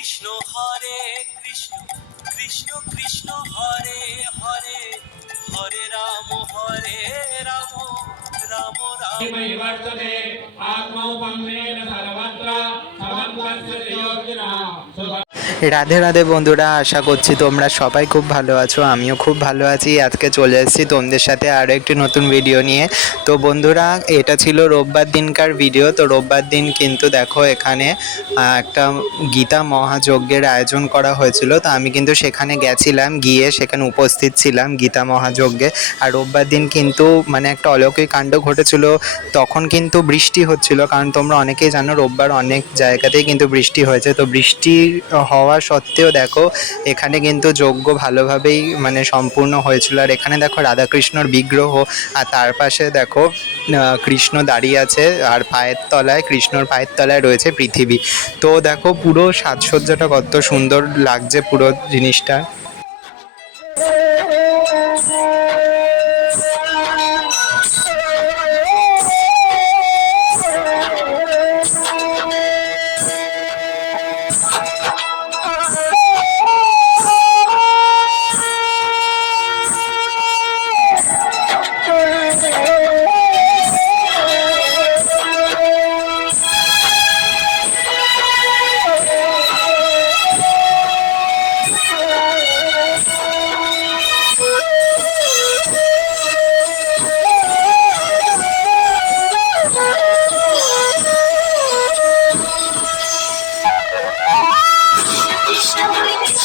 কৃষ্ণ হরে কৃষ্ণ কৃষ্ণ কৃষ্ণ হরে হরে হরে রাম হরে রাম রাম রাম। বিবর্ততে আত্মৌপম্যেন সর্বত্র রাধে রাধে বন্ধুরা, আশা করছি তোমরা সবাই খুব ভালো আছো, আমিও খুব ভালো আছি। আজকে চলে এসেছি তোমাদের সাথে আরও একটি নতুন ভিডিও নিয়ে। তো বন্ধুরা, এটা ছিল রোববার দিনকার ভিডিও তো রোববার দিন কিন্তু দেখো এখানে একটা গীতা মহাযজ্ঞের আয়োজন করা হয়েছিল। তো আমি কিন্তু সেখানে গেছিলাম, গিয়ে সেখানে উপস্থিত ছিলাম গীতা মহাযজ্ঞে। আর রোববার দিন কিন্তু মানে একটা অলৌকিক কাণ্ড ঘটেছিল, তখন কিন্তু বৃষ্টি হচ্ছিল, কারণ তোমরা অনেকেই জানো রোববার অনেক জায়গাতেই কিন্তু বৃষ্টি হয়েছে। তো বৃষ্টি হওয়া সত্ত্বেও দেখো, এখানে কিন্তু যজ্ঞ ভালোভাবেই মানে সম্পূর্ণ হয়েছিল। আর এখানে দেখো রাধাকৃষ্ণর বিগ্রহ, আর তার পাশে দেখো কৃষ্ণ দাঁড়িয়ে আছে, আর পায়ের তলায়, কৃষ্ণর পায়ের তলায় রয়েছে পৃথিবী। তো দেখো পুরো সাজসজ্জাটা কত সুন্দর লাগছে পুরো জিনিসটা।